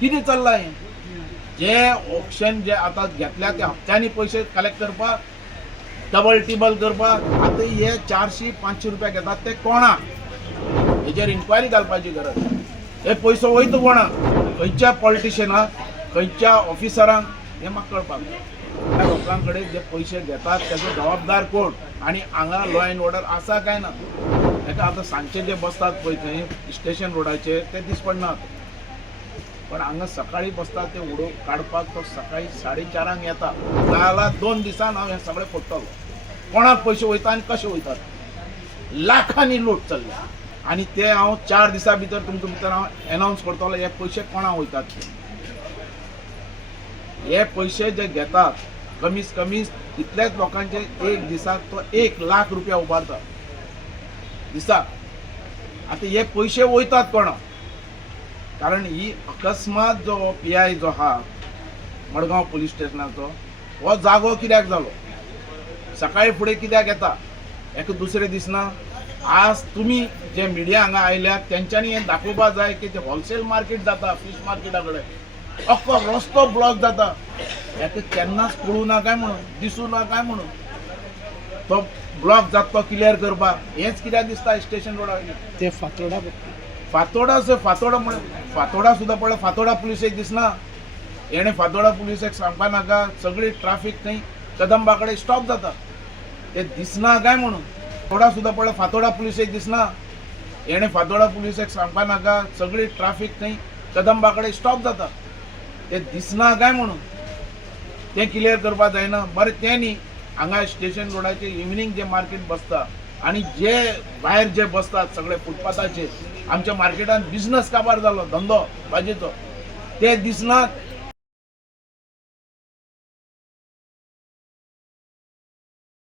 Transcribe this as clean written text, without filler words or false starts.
कितें चल्लां हें? जे ऑप्शन जे आतां घेतल्या ते हप्त्यांनी पयशे कलेक्ट करपाक, डबल टिबल करपाक, आतां हे 400-500 रुपया घेतात ते कोणाक? हेजेर इन्क्वायरी घालपाची गरज. हे पयसो वयता कोणाक? खंयच्या पॉलिटिशियनाक, खंयच्या ऑफिसरांक? हें म्हाका कळपाक जाय. ह्या लोकां कडेन जे पयशे घेतात तेजो जबाबदार कोण? आनी हांगा लॉ अँड ऑर्डर आसा काय ना? ताका आतां सांजचे जे बसतात पळय थंय स्टेशन रोडाचेर ते दिसपडनात. पण हांगा सकाळी बसतात ते उडोवप काडपाक तो सकाळी 4:30 येता. नाजाल्यार 2 दिसान हांव हें सगळें फोडटलो. कोणाक पयशे वयता आनी कशे वयतात? लाखांनी लूट चल्ल्या. आनी ते हांव 4 दिसां भितर तुमचे भितर हांव एनावन्स करतलो हे पयशे कोणाक वयतात ते. हे पयशे जे घेतात कमीत कमी इतल्याच लोकांचे एक दिसाक तो 1 लाख रुपया उबारता दिसाक. आतां हे पयशे वयतात कोणाक? कारण ही अकस्मात जो PI जो आहा मडगांव पुलीस स्टेशनाचो हो जागो कित्याक जालो? सकाळी फुडें कित्याक येता? हेका दुसरें दिसना? आज तुमी जे मिडिया हांगा आयल्यात तेंच्यांनी हें दाखोवपा जाय की ते होलसेल मार्केट जाता फीश मार्केटा कडेन अख्खो रस्तो ब्लॉक जाता. हेका केन्नाच कळूं ना काय म्हणून, दिसूं ना काय म्हणून तो ब्लॉक जाता तो क्लियर करपाक हेंच कित्याक दिसता स्टेशन रोडार ते फातोडा फातोडा म्हण फातोडा सुद्दां पळय फातोडा पुलिसेक दिसना. हेणें फातोडा पुलिसेक सांगपा नाका सगळी ट्राफीक थंय कदंबा कडेन स्टॉप जाता. ते दिसना काय म्हणून फातोडा सुद्दां पळय फातोडा पुलिसेक दिसना. हेणें फातोडा पुलिसेक सांगपा नाका सगळी ट्राफीक थंय कदंबा कडेन स्टॉप जाता. ते दिसना काय म्हणून तें क्लियर करपा जायना. बरें तें न्ही हांगा स्टेशन रोडाचेर इवनिंग जे मार्केट बसता आनी जे भायर जे बसतात सगळे फुटपाथाचेर आमच्या मार्केटान बिझनस काबार जालो धंदो भाजयेचो ते दिसनात.